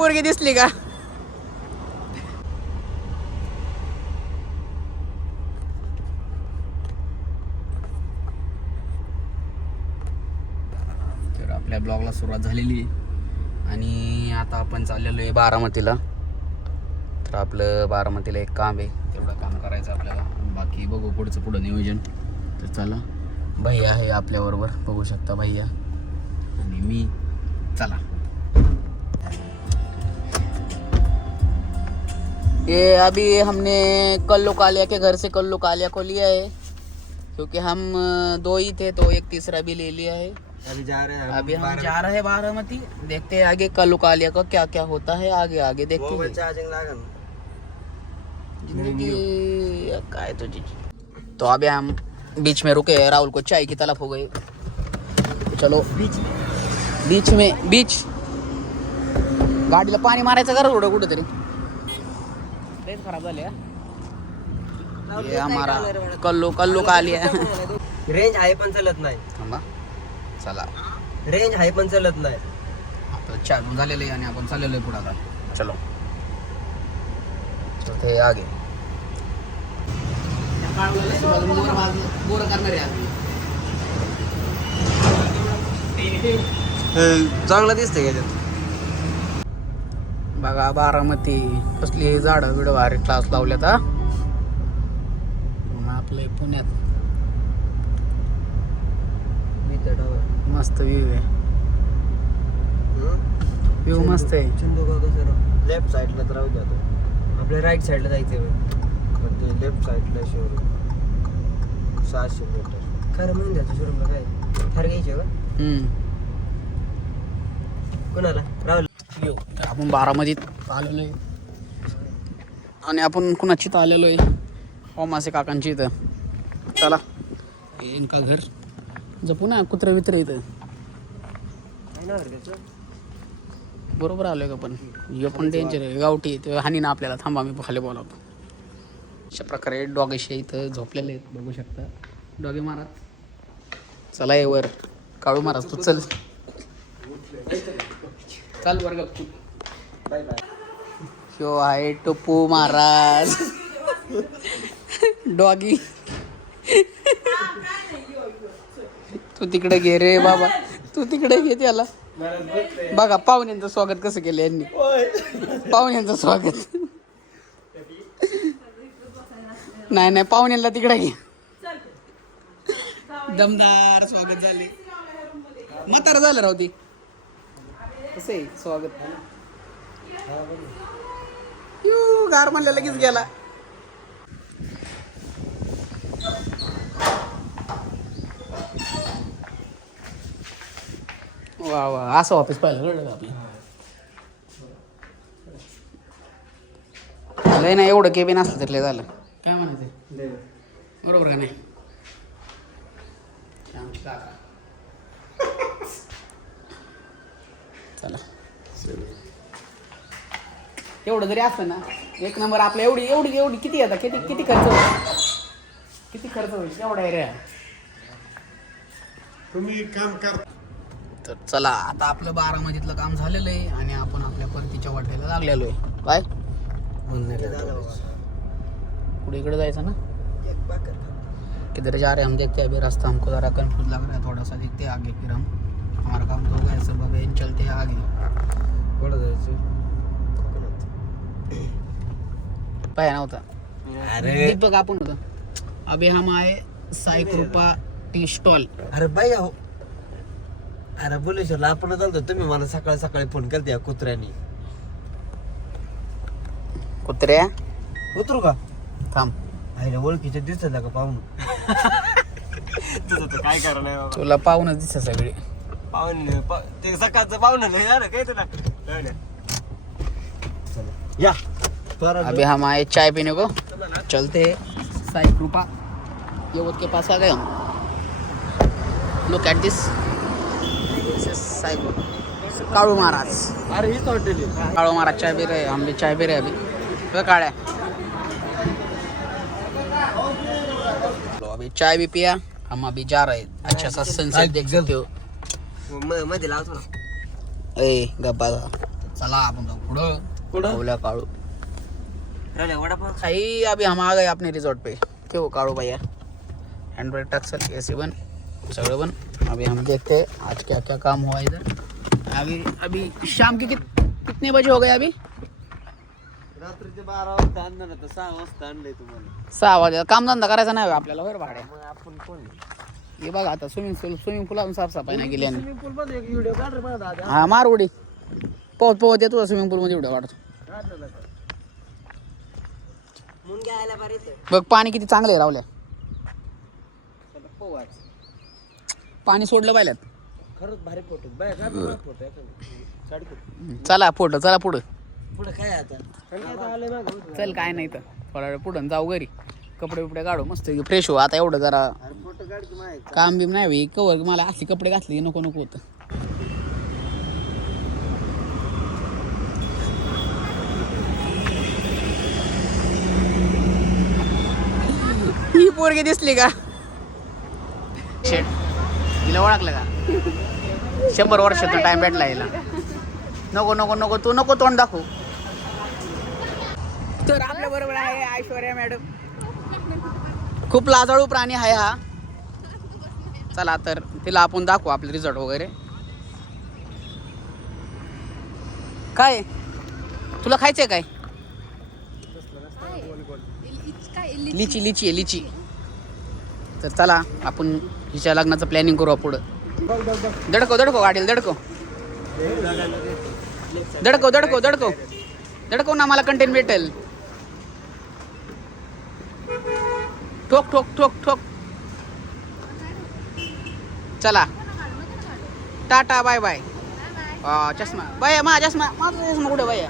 पोरगी दिसली का? तर आपल्या ब्लॉगला सुरुवात झालेली आहे आणि आता आपण चाललेलो आहे बारामतीला. तर आपलं बारामतीला एक काम आहे, तेवढं काम करायचं आपल्याला. बाकी बघू पुढं नियोजन. तर चला, भैया आहे आपल्याबरोबर, बघू शकता भैया आणि मी. चला. ये अभी हमने कल्लू कालिया के घर से कल्लू कालिया को लिया है, क्योंकि हम 2 ही थे तो एक तीसरा भी ले लिया है. अभी हम जा रहे हैं बारामती. देखते हैं आगे कल्लू कालिया का क्या क्या होता है. आगे देखते हैं. जिंदगी काय तुझी. तो अभी हम बीच में रुके. राहुल को चाय की तलब हो गई. चलो बीच गाडीला पाणी मारायचं करा थोडं कुठेतरी. लयच खराब झाले. ये हमारा कल्लू कालिया. रेंज आहे पण चालत नाही. थांबा. चला, रेंज आहे पण चालत नाही. आपलं चालू झालेलं आहे आणि आपण चाललेलो आहे पुढे आता. चलो ते आगे बोर करणार आहे. चांगलं दिसतंय का त्यात. बघा बारामती कसली झाडं बिडं भारी क्लास लावल्यात. आपलं पुण्यात मस्त व्ह्यू आहे. व्ह्यू मस्त आहे. लेफ्ट साईडला तर राहू जातो. आपल्या राईट साईडला जायचं पण ते लेफ्ट साईडला शोरूम 600 मीटर. खरं म्हणून द्यायचं शोरूमला काय थार घ्यायची का कोणाला? राहुल. तर आपण बारामतीत आलेलो आहे आणि आपण कुणाची तर आलेलो आहे, ओमासे काकांची इथं. चला, इनका घर जपू ना. कुत्रे बित्रे इथं बरोबर आलोय का? पण हे पण डेंजर आहे. गावठी ते हानी ना आपल्याला. थांबा मी खाली बोलावतो. अशा प्रकारे डॉगेशी इथं झोपलेले आहेत, बघू शकता. डॉगे महाराज चला ये वर. काळू महाराज तू चल वर्ग. ह्यो आहे टप्पू महाराज. डॉगी तू तिकडे घे रे बाबा, तू तिकडे घे त्याला. बघा पाहुण्यांचं स्वागत कसं केलं यांनी. पाहुण्यांचं स्वागत नाही पाहुण्यांना तिकडे घे. दमदार स्वागत झाले. म्हातारा झालं राहू ती. कसं आहे स्वागत. गार म्हणलं लगेच गेला. वा वा, असं ऑफिस पाहिलं कळलं आपलं. लय ना एवढं केबिन असलं तर लय झालं. काय म्हणायचं बरोबर का नाही? चला, एवढं जरी असलं ना एक नंबर. आपलं एवढी किती येतात? किती खर्च होईल एवढा एरिया. तुम्ही काम कर. तर चला, आता आपलं बारामतीतलं काम झालेलं आहे आणि आपण आपल्या परतीच्या वाटेला लागलेलो आहे. काय पुढे इकडे जायचं ना. किधर जा रहे हम देखते हैं. अभी रास्ता हमको ज़रा कंफ्यूज लग रहा है थोड़ा सा. देखते हैं आगे, फिर हम हमारा काम तो हो गया सब. अब चलते हैं आगे. कुठं जायचं? पाया नव्हता. अरे दीपक आपण होता. अभी हम आए साई कृपा टी स्टॉल. अरे बाई हो. अरे बोलेश्वरला आपण चालतो. तुम्ही मला सकाळी फोन करते कुत्र्यानी. कुत्र्या उतरू का? थांब. आईला ओळखीच्या दिसत का पाहून. तुझं तर काय करणार तुला पाहूनच दिसत सगळे. पाहून ते सकाळचं पाहून नाही यार काय तुला. या अभी हम आए चाय पीने को. चलते साई कृपा ये के पास आ गए हम. Look at this. Sai Kalu Maharaj. अरे हीच हॉटेल आहे. काळू महाराज चाय पी रहे. हम भी चाय पी रहे अभी. तो काढ़ा अभी चाय भी पिया. हम अभी जा रहे हैं. अच्छा सा सनसेट देख सकते हो. मध्ये लावतो ना. ए गप्पा चला आपण जाऊ पुढं कुठं? काळूला काळू राहिला वडापाव भाई अभी हम आ गए अपने रिजॉर्ट पे क्यों काड़ू भैया हैंड ब्रेक टक्सल एसी बन सगळे बन अभी हम देखते हैं आज क्या क्या काम हुआ इधर अभी अभी शाम के कितने बजे हो गए अभी रात्रीचे 12 वाजता आणलं तर 6 वाजता आणलंय तुम्हाला 6 वाजे कामधंदा करायचा नाही आपल्याला बरं भाड्या मग आपण कोण हे बघा आता स्विमिंग पूल अजून साफसफाई नाही केली आणि स्विमिंग पूल मध्ये एक व्हिडिओ काढ रे माझा दादा हा मार उडी पोहत पोहत येतो स्विमिंग पूल मध्ये उड्या काढतो मुंग्या आयला बारे ते बघ पाणी किती चांगलं आहे रावल्या चला पोवाच पाणी सोडलं पाहिल्यात खरंच भारी फोटो बाय काय फोटो काढतो चला पुढं पुढे काय आता आले मागं चल काय नाही तर थोडा वेळ पुढं जाऊ घरी कपडे बिपडे काढू मस्त फ्रेश हो आता एवढं जरा अरे फोटो काढ की माय काम बिम नाही होई कवर मला असली कपडे घातले की नको होतं ही पोरगी दिसली का शेट तिला ओळखलं का 100 वर्षाचा टाइम भेटला हिला नको तू नको तोंड दाखवू तर आपल्या बरोबर आहे ऐश्वर्या मॅडम खूप लाजाळू प्राणी आहे हा चला तर तिला आपण दाखवू आपले रिझल्ट वगैरे काय तुला खायचंय काय लिची आहे लिची तर चला आपण हिच्या लग्नाचं प्लॅनिंग करू पुढं दडको गाडीला दडको ना मला कंटेंट भेटेल ठोक चला टाटा बाय बाय चष्मा बाय माझा चष्मा कुठे बाय